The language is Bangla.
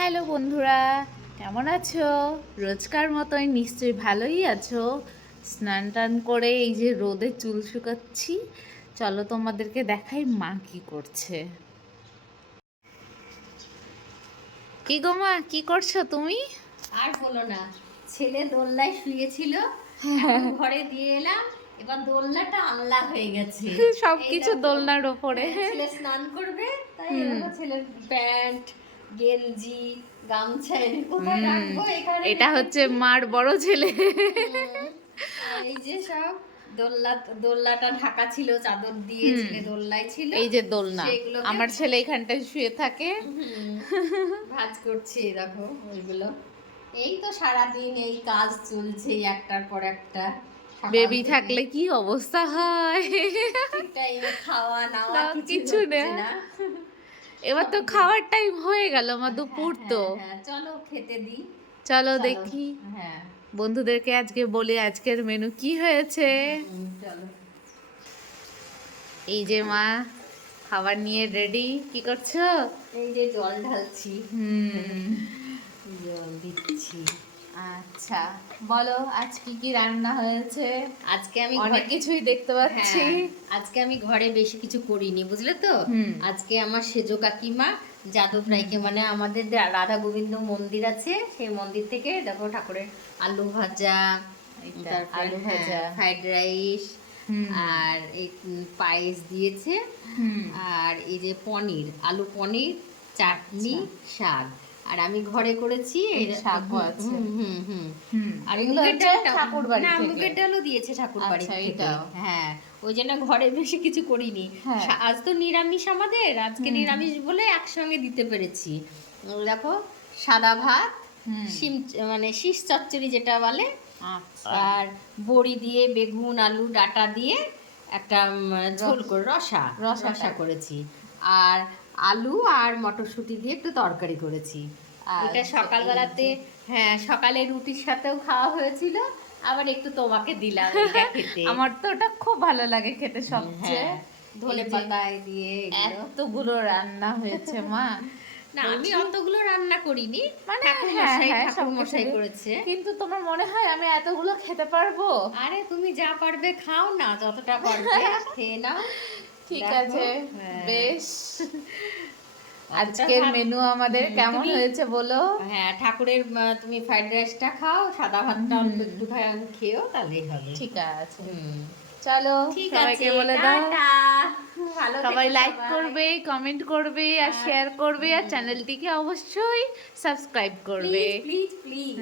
হ্যালো বন্ধুরা, কেমন আছো? রোজকার মতোই নিশ্চয়ই ভালোই আছো। স্নান টান করে এই যে রোদে চুল শুকাচ্ছি। চলো তোমাদেরকে দেখাই মা কি করছে। কি গো মা, কি করছো তুমি? আর বলো না, ছেলে দোলনায় শুয়েছিল, এখন ঘরে দিয়ে এলাম। এবার দোলনাটা আনলা হয়ে গেছে। সব এই কিছু দেখো, দোলনার ওপরে। ছেলে স্নান করবে, তাই হুম এরকম ছেলের প্যান্ট, গেঞ্জি, গামছা এনে কোথায় হুম রাখবো, এখানে এটা হচ্ছে রেখেছি। মার বড় ছেলে। হুম, আর এই যে সব দোলনা, দোলনাটা ঢাকা ছিল চাদর দিয়ে, হুম ছেলে দোলনায় ছিল, এই যে দোলনা, সেগুলোকে আমার ছেলে এখানটায় শুয়ে থাকে। হুম, ভাঁজ করছি, এই দেখো ওইগুলো। এই তো সারাদিন এই কাজ চলছে একটার পর একটা, সকাল বেবি থেকে। থাকলে কি অবস্থা হয়! ঠিক টাইমে খাওয়া নাওয়া না কিছু কিছু না। হচ্ছে না। এবার সব তো দিন। খাওয়ার টাইম হয়ে গেল, আমার হ্যাঁ দুপুর তো। হ্যাঁ হ্যাঁ, চলো খেতে দিই। চলো চলো। দেখি হ্যাঁ। বন্ধুদেরকে আজকে বলি আজকের মেনু কি হয়েছে। চলো। এই যে মা খাবার নিয়ে রেডি, কি করছো? এই যে জল ঢালছি, হুম জল দিচ্ছি। আচ্ছা, বলো আজ কি কি রান্না হয়েছে। আজকে আমি অনেক কিছুই দেখতে পাচ্ছি। হ্যাঁ, আজকে আমি ঘরে বেশি কিছু করিনি, বুঝলে তো। হুম আজকে আমার সেজো কাকিমা যাদব রায়কে, মানে আমাদের রাধা গোবিন্দ মন্দির আছে, সেই মন্দির থেকে দেখো ঠাকুরের আলু ভাজা, এইটা তারপরে আলু ভাজা। ফ্রাইড রাইস, হুম আর এই পায়েস দিয়েছে, হুম আর এই যে পনির, আলু পনির, চাটনি, আচ্ছা, শাক। আর আমি ঘরে করেছি এই শাকও আছে। হুম হুম হুম। হুম আর এগুলো মুগের হচ্ছে ডালটা, ঠাকুর বাড়ি না থেকে। মুগের ডালও দিয়েছে ঠাকুর বাড়ি আচ্ছা, থেকে। এটাও। হ্যাঁ, ওই জন্য ঘরে বেশি কিছু করিনি। হ্যাঁ। আজ তো নিরামিষ আমাদের, আজকে হুম নিরামিষ বলে একসঙ্গে দিতে পেরেছি। দেখো, সাদা ভাত, হুম শিম, মানে শীষ চচ্চড়ি যেটা বলে, আচ্ছা, আর বড়ি দিয়ে, বেগুন আলু ডাঁটা দিয়ে একটা ঝোল করে রসা, রসা রসা টাইপ। করেছি। আর আলু আর মটরশুঁটি দিয়ে একটু তরকারি করেছি। এটা আচ্ছা, এই সকালবেলাতে, যে হ্যাঁ সকালে রুটির সাথেও খাওয়া হয়েছিল, আবার একটু তোমাকে দিলাম এটা খেতে। আমার তো ওটা খুব ভালো লাগে খেতে সবচেয়ে। হ্যাঁ, ধনে এই যে পাতায় দিয়ে এগুলো। এতগুলো রান্না হয়েছে মা, না, আমি বলছি অতগুলো রান্না করিনি, মানে ঠাকুর হ্যাঁ মশাই, হ্যাঁ ঠাকুর সবকিছু মশাই দিয়ে। করেছে। কিন্তু তোমার মনে হয় আমি এতগুলো খেতে পারবো? আরে তুমি যা পারবে খাও না, যতটা পারবে খেয়ে নাও। ঠিক দেখো, আছে, হ্যাঁ, বেশ। অতটা আজকের ভাত। মেনু আমাদের কেমন তুমি, হয়েছে বলো। হ্যাঁ ঠাকুরের তুমি ফ্রাইড রাইসটা খাও, সাদা ভাতটা অল্প হুম একটু খেও, তাহলেই হবে। ঠিক আছে, হুম, চলো ঠিক সবাইকে আছে, বলে দাও। টাটা। ভালো সবাই থেকো লাইক সবাই। করবে, কমেন্ট করবে আর আর শেয়ার করবে আর চ্যানেলটিকে অবশ্যই সাবস্ক্রাইব করবে। Please please please.